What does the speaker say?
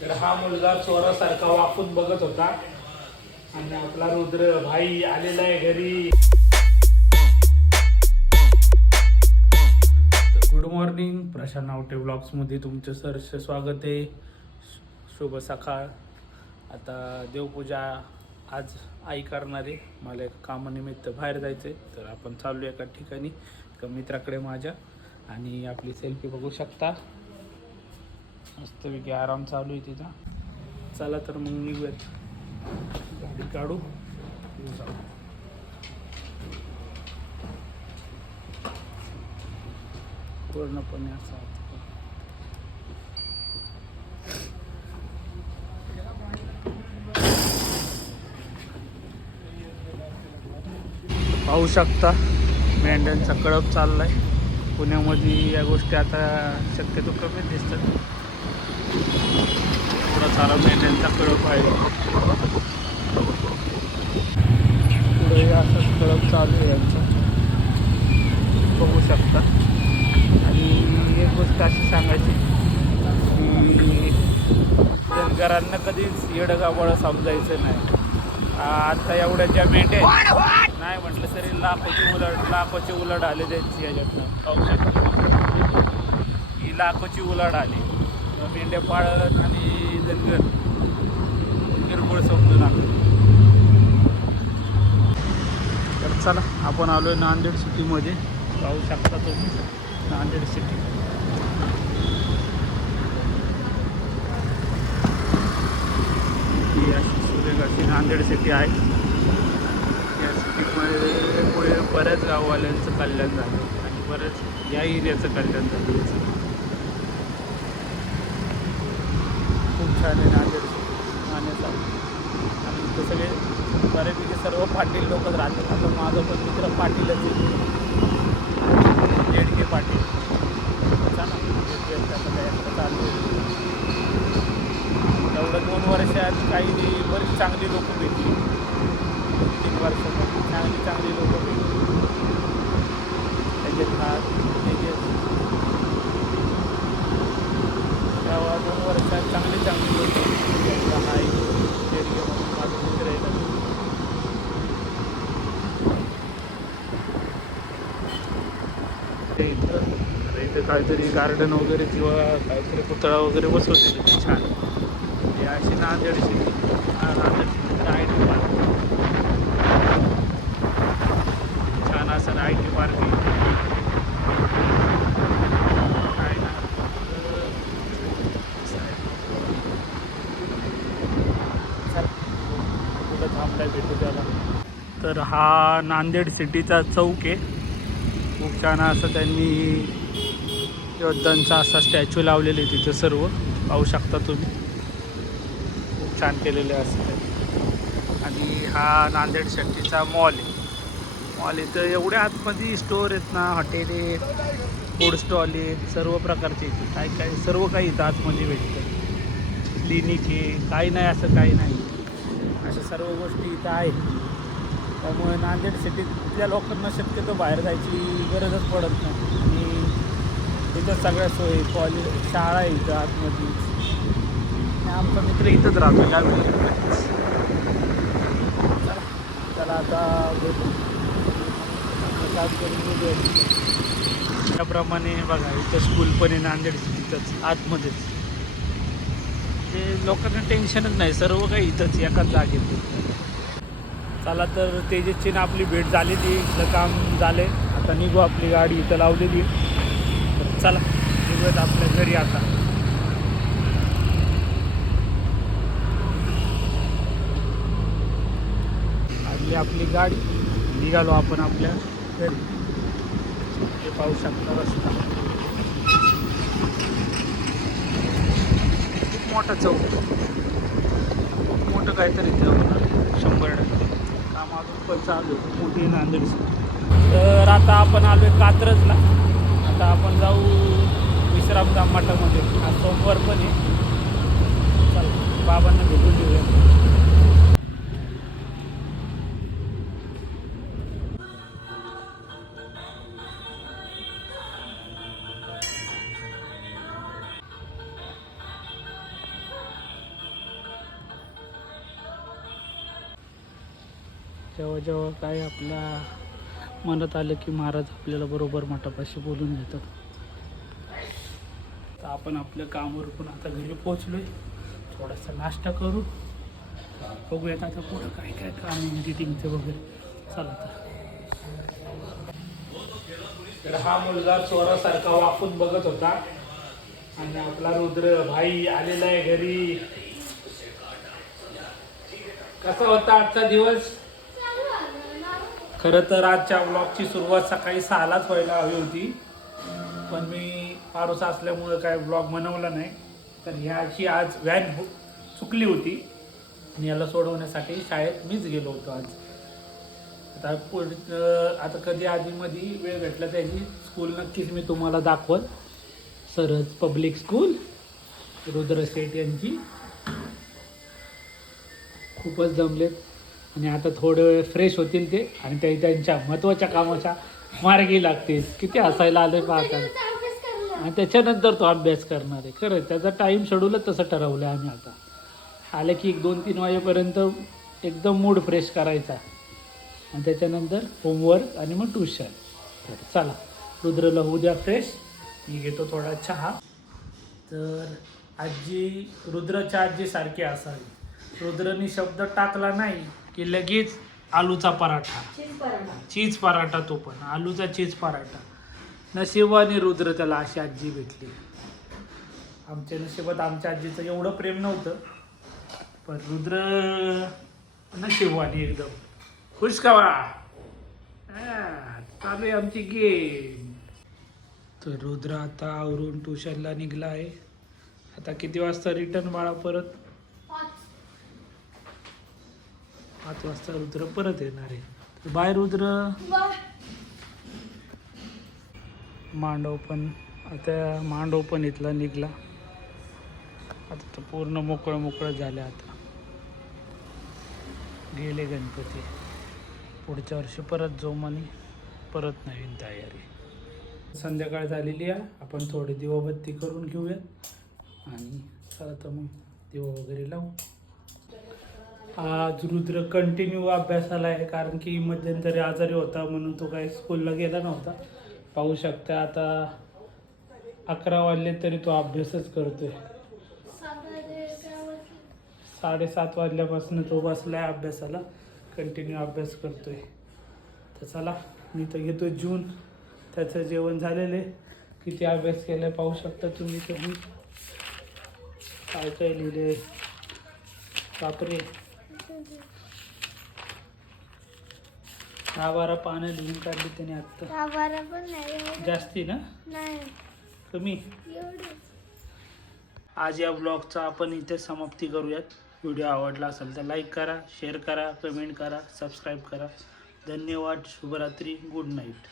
तर हा मुलगा चोरासारखा वाकून बघत होता आणि आपला रुद्र भाई आलेला आहे घरी. गुड मॉर्निंग, प्रशांत नावटे ब्लॉग्समध्ये तुमचं सहर्ष स्वागत आहे. शुभ सकाळ. आता देवपूजा आज आई करणार आहे. मला एक कामानिमित्त बाहेर जायचं आहे, तर आपण चाललो एका ठिकाणी एका मित्राकडे माझ्या. आणि आपली सेल्फी बघू शकता, मस्तपैकी आराम चालू आहे तिचा. चला तर मग निघूयात, गाडी काढू, जाऊ. पूर्णपणे असा पाहू शकता मेंढ्यांचा कळप चाललाय. पुण्यामध्ये या गोष्टी आता शक्यतो कमी दिसतात. थोडा सारा मेंढ्यांचा कळप आहे. पुढे असंच कळप चालू आहे यांचा, बघू शकता. आणि एक गोष्ट अशी सांगायची की धनगरांना कधीच येडगावळ समजायचं नाही. आता एवढ्या ज्या मेंढ्या नाही म्हटलं तरी लाखोची उलाढ आले त्यांची याच्यातनं. पाहू शकता ही लाखोची उलाढ आली. मेंढ्या पाळत आणि धनगर किरकोळ समजून आलं. तर चला, आपण आलो आहे नांदेड सिटीमध्ये. पाहू शकता तुम्ही नांदेड सिटी. ही अशी सुरेख अशी नांदेड सिटी आहे. या सिटीमध्ये पुढे बऱ्याच गाववाल्यांचं कल्याण झालं आणि बऱ्याच या एरियाचं कल्याण झालं. खूप छान आहे नांदेड सिटी पाहण्यासाठी. आणि इथं सगळे बऱ्यापैकी सर्व पाटील लोकच राहतात. आता माझं पण मित्र पाटीलच आहे, जेडके पाटील. चालू एवढं 2 वर्षात काही बरीच चांगली लोक भेटली. 3 वर्षामध्ये चांगली लोक भेटली. त्याच्यात तेव्हा 2 वर्षात चांगली लोक. हा जेडके म्हणून माझं मित्र आहे. इथं काहीतरी गार्डन वगैरे किंवा काहीतरी पुतळा वगैरे बसवते छान. हे अशी नांदेड सिटी. नांदेड सिटीचं आय टी पार्क, छान असं आय टी पार्क आहे. काय ना कुठं थांबलाय भेटू त्याला. तर हा नांदेड सिटीचा चौक आहे. खूप छान असं त्यांनी योद्धांचा असा स्टॅच्यू लावलेले तिथं सर्व. पाहू शकता तुम्ही, खूप छान केलेले असतं. आणि हा नांदेड सिटीचा मॉल आहे. मॉल इथं एवढ्या आतमध्ये स्टोअर आहेत ना, हॉटेल आहेत, फूड स्टॉल आहेत, सर्व प्रकारचे इथे काय सर्व काही इथं आतमध्ये भेटतं. क्लिनिक आहे, काही नाही असं काही नाही, अशा सर्व गोष्टी इथं आहेत. त्यामुळे नांदेड सिटीतल्या लोकांना शक्यतो बाहेर जायची गरजच पडत नाही. आणि इथं सगळ्या सोयी, कॉलेज, शाळा आहे इथं आतमध्ये. आणि आमचा मित्र इथंच राहतो गावी. त्याला आता भेटू, काम करून त्याप्रमाणे बघा इथं स्कूल पण आहे नांदेड सिटीतच आतमध्येच. ते लोकांना टेन्शनच नाही, सर्व काही इथंच एकाच जागेत. चला तर तेजसची ना आपली भेट झालेली, इथलं काम झालं आहे. आता निघू, आपली गाडी इथं लावलेली. तर चला निघूयात आपल्या घरी. आता आणली आपली गाडी, निघालो आपण आपल्या घरी. हे पाहू शकता रस्ता, खूप मोठा चौक, खूप मोठं काहीतरी इथं होणार 100%. काम अजून पण चालू आहे, मोठी नांदेड सिटी. तर आता आपण आलो आहे कात्रजला. आता आपण जाऊ विश्रामधाम मठामध्ये. आज सोमवार पण आहे. चला बाबांना भेटून घेऊया. जेव्हा जेव्हा काय आपल्या मनात आलं की महाराज आपल्याला बरोबर मठापाशी बोलून घेतात. तर आपण आपल्या कामावर पण आता घरी पोचलोय. थोडासा नाश्ता करू, बघूयात आता पुढं काय काय काम आहे एडिटिंगचं वगैरे. चला तर हा मुलगा चोरासारखा वाकून बघत होता आणि आपला रुद्र भाई आलेला आहे घरी. कसा होता आजचा दिवस? खरं तर आजच्या ब्लॉगची सुरुवात सकाळी 6लाच व्हायला हवी होती, पण मी पारोस असल्यामुळे काय ब्लॉग बनवला नाही. तर ह्याची आज व्हॅन चुकली होती आणि याला सोडवण्यासाठी शाळेत मीच गेलो होतो आज. आता कधी आधीमध्ये वेळ भेटला त्याची स्कूल नक्कीच मी तुम्हाला दाखवत. सरस पब्लिक स्कूल रुद्र शेठ यांची. खूपच जमलेत आणि आता थोडं वेळ फ्रेश होतील ते आणि ते त्यांच्या महत्त्वाच्या कामाच्या मार्गी लागतील. किती हसायला आले पाहता. आणि त्याच्यानंतर तो अभ्यास करणार आहे. खरं त्याचा टाईम शेड्यूलच तसं ठरवलं आहे आम्ही. आता आले की 2-3 वाजेपर्यंत एकदम मूड फ्रेश करायचा आणि त्याच्यानंतर होमवर्क आणि मग ट्युशन. तर चला रुद्रला होऊ द्या फ्रेश. मी घेतो थोडा चहा. तर आजी रुद्रच्या आजीसारखी असावी. रुद्रनी शब्द टाकला नाही की लगेच आलूचा पराठा, चीज पराठा, तो पण आलूचा चीज पराठा. नशिबाने रुद्र त्याला अशी आजी भेटली. आमच्या नशिबात आमच्या आजीचं एवढं प्रेम नव्हतं, पण रुद्र नशिबाने एकदम खुश का बा. चालू आहे आमची गेम. तर रुद्र आता आवरून ट्युशनला निघला आहे. आता किती वाजता रिटर्न बाळा? परत 5 वाजता रुद्र परत येणार आहे. तर बाय रुद्र. मांडव पण इथला निघला. आता तर पूर्ण मोकळं झालं. आता गेले गणपती. पुढच्या वर्षी परत जोमाने परत नवीन तयारी. संध्याकाळ झालेली आहे. आपण थोडी दिवाबत्ती करून घेऊयात आणि चला तर मग दिवा वगैरे लावू. आज रुद्र कंटिन्यू अभ्यासाला आहे, कारण की मध्यंतरी आजारी होता म्हणून तो काही स्कूलला गेला नव्हता. पाहू शकता आता 11 वाजले तरी तो अभ्यासच करतोय. 7:30 वाजल्यापासून तो बसलाय अभ्यासाला, कंटिन्यू अभ्यास करतोय. तर चला मी तर घेतो जून. त्याचं जेवण झालेलं आहे. किती अभ्यास केलाय पाहू शकता तुम्ही. तुम्ही काय काय लिहिले बापरे. 10-12 पानं लिहून काढली त्याने आत्ता. 10-12 पण नाही जास्ती ना? नाही कमी. आज या ब्लॉगचा आपण इथे समाप्ती करूयात. व्हिडिओ आवडला असेल तर लाईक करा, शेअर करा, कमेंट करा, सबस्क्राईब करा. धन्यवाद. शुभरात्री. Good night.